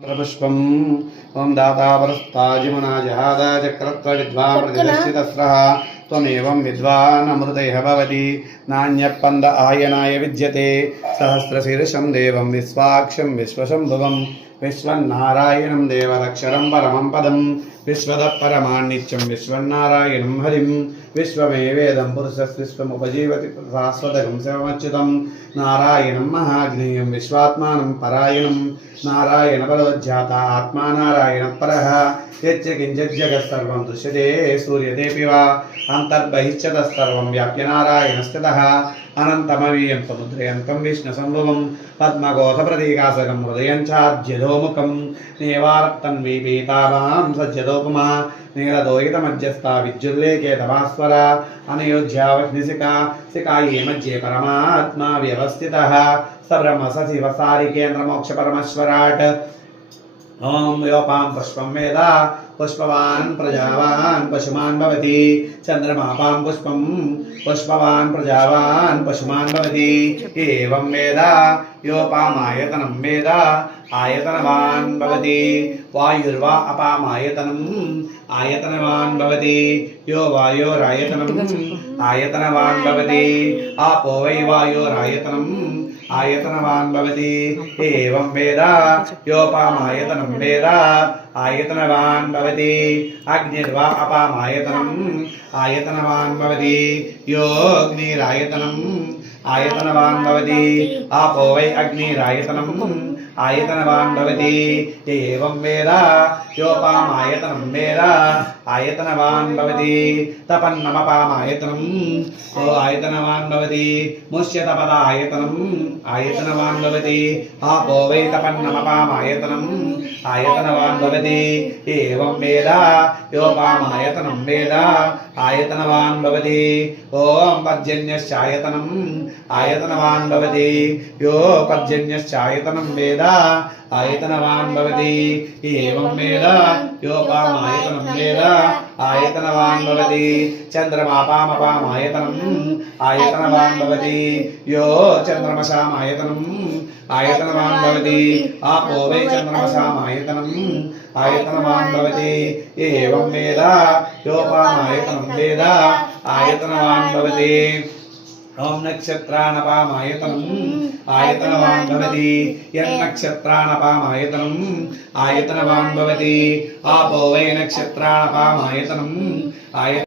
पुष्पम् ॐ दातावरस्ताजिमना जहादा चक्रत्र विद्वान् प्रतिदर्शितस्रः त्वमेवं विद्वानमृतयः भवति नान्यपन्द आयनाय विद्यते सहस्रशीर्षं देवं विश्वाक्षं विश्वशम्भुवं विश्वन्नारायणं देवदक्षरं परमं पदं विश्वतः परमान्नित्यं विश्वन्नारायणं हरिं विश्वमेवेदं पुरुषस्विश्वमुपजीवति शाश्वतकं शिवमच्युतं नारायणं महाग्नेयं विश्वात्मानं परायणं नारायणपदोज्जाता आत्मा नारायणपरः यच्च किञ्चित् जगत्सर्वं दृश्यते सूर्यतेऽपि वा अन्तर्बहिश्च तत्सर्वं व्याप्य नारायणस्थितः अनन्तमवीयं समुद्रयन्तं विष्णुसंभुवं पद्मगोधप्रतीकासकं हृदयं चाद्यधोमुखं नेवारत्तन्वीपीतावां सज्जतोपमा నీలదోయితమధ్యస్థ విద్యుల్లేకే తమాస్వర అనయోధ్యావగ్నిశిఖా శిఖాయే మధ్యే పరమాత్మా వ్యవస్థిత సబ్రహ్మ సశివ సారికేంద్ర మోక్ష పరమేశ్వరాట్ ఓం యోపాం పుష్పం వేద పుష్పవాన్ ప్రజావాన్ పశుమాన్ భవతి. చంద్రమాపాం పుష్పం పుష్పవాన్ ప్రజావాన్ పశుమాన్ భవతి. ఏవం వేద? యోపామాయతనం వేద. ఆయతనవాన్ భవతి. వాయుర్వా అపామాయతనం ఆయతనవాన్ భవతి. యో వాయోరాయతనం ఆయతనవాన్ భవతి. ఆపో వై వాయోరాయతనం ఆయతనవాన్ భవతి. ఏవం వేద? యోపామాయతనం వేద. ఆయతనవాన్ భవతి అగ్నిర్వా అపామాయతనం ఆయతనవాన్ భవతి యోగ్నిరాయతనం ఆయతనవాన్ భవతి ఆపో వై అగ్నిరాయతనం ఆయతనవాన్ భవతి ఏవం వేద యోపామాయతనం వేద ఆయతనవాన్ భవతి తపన్నమపామాయతనం ఓ ఆయతనవాన్ భవతి ముష్యతపద ఆయతనం ఆయతనవాన్ భవతి ఆపో వై తపన్నమపామాయతనం ఆయతనవాన్ భవతి ఏవం వేద యోపామాయతనం వేద ఆయతనవాన్ భవతి ఓం పర్జన్యశ్చాయతనం ఆయతనవాన్ భవతి యో పర్జన్యశ్చాయతనం వేద ఆయతనవాన్ భవతి ఏవం వేద యోపామాయతనం వేద ఆయతనవాన్ భవతి చంద్రమాపామపామాయతనం ఆయతనవాన్ భవతి యో చంద్రమసామాయతనం ఆయతనవాన్ భవతి ఆపో వై చంద్రమసామాయతనం ఆయతనవాన్ భవతి ఏవం వేద యోపామాయతనం వేద ఆయతనవాన్ భవతి ఓం నక్షత్రాణపామాయతనం ఆయతనవాన్ భవతి యన్నక్షత్రాణపామాయతనం ఆయతనవాన్ భవతి ఆపో వై నక్షత్రాణపామాయతనం ఆయ